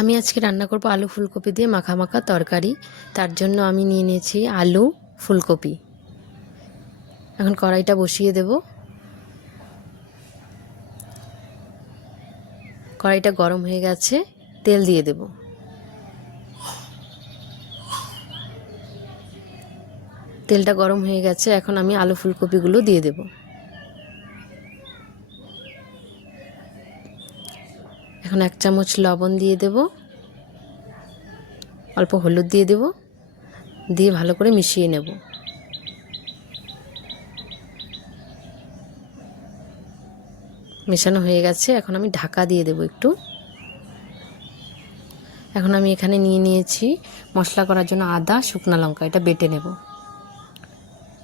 আমি আজকে রান্না করব আলু ফুলকপি দিয়ে মাখা তরকারি। তার জন্য আমি নিয়ে নিয়েছি আলু, ফুলকপি। এখন কড়াইটা বসিয়ে দেব। কড়াইটা গরম হয়ে গেছে, তেল দিয়ে দেব। তেলটা গরম হয়ে গেছে, এখন আমি আলু ফুলকপিগুলো দিয়ে দেবো। এখন এক চামচ লবণ দিয়ে দেব। অল্প হলুদ দিয়ে দেব। দিয়ে ভালো করে মিশিয়ে নেব। মেশানো হয়ে গেছে। এখন আমি ঢাকা দিয়ে দেব একটু। এখন আমি এখানে নিয়ে নিয়েছি মশলা করার জন্য আদা, শুকনো লঙ্কা, এটা বেটে নেব।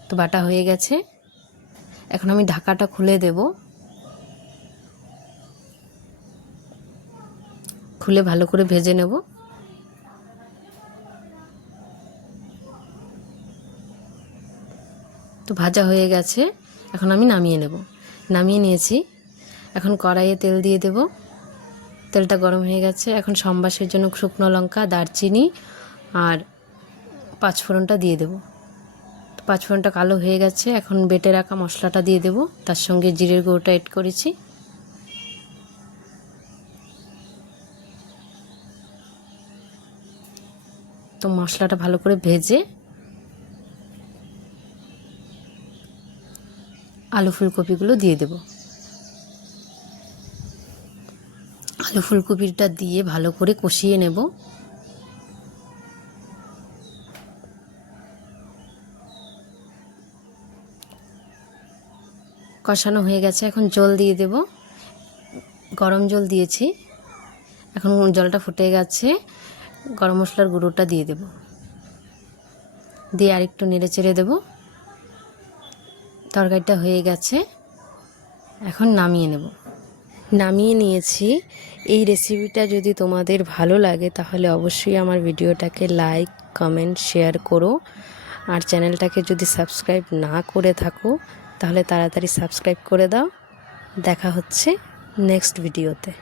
তো বাটা হয়ে গেছে। এখন আমি ঢাকাটা খুলে দেবো। খুলে ভালো করে ভেজে নেব। তো ভাজা হয়ে গেছে, এখন আমি নামিয়ে নেব। নামিয়ে নিয়েছি। এখন কড়াইয়ে তেল দিয়ে দেব। তেলটা গরম হয়ে গেছে। এখন সম্বাসের জন্য শুকনো লঙ্কা, দারচিনি আর পাঁচফোড়নটা দিয়ে দেব। পাঁচফোড়নটা কালো হয়ে গেছে। এখন বেটে রাখা মশলাটা দিয়ে দেব। তার সঙ্গে জিরের গুঁড়োটা এড করেছি। তো মশলাটা ভালো করে ভেজে আলু ফুলকপিগুলো দিয়ে দেব। আলু ফুলকপিটা দিয়ে ভালো করে কষিয়ে নেব। কষানো হয়ে গেছে, এখন জল দিয়ে দেব। গরম জল দিয়েছি। এখন জলটা ফুটে গেছে। গরম মশলার গুঁড়োটা দিয়ে দেব। দিয়ে আরেকটু নেড়ে চেড়ে দেবো। তরকারিটা হয়ে গেছে। এখন নামিয়ে নেব। নামিয়ে নিয়েছি। এই রেসিপিটা যদি তোমাদের ভালো লাগে, তাহলে অবশ্যই আমার ভিডিওটাকে লাইক কমেন্ট শেয়ার করো। আর চ্যানেলটাকে যদি সাবস্ক্রাইব না করে থাকো, তাহলে তাড়াতাড়ি সাবস্ক্রাইব করে দাও। দেখা হচ্ছে নেক্সট ভিডিওতে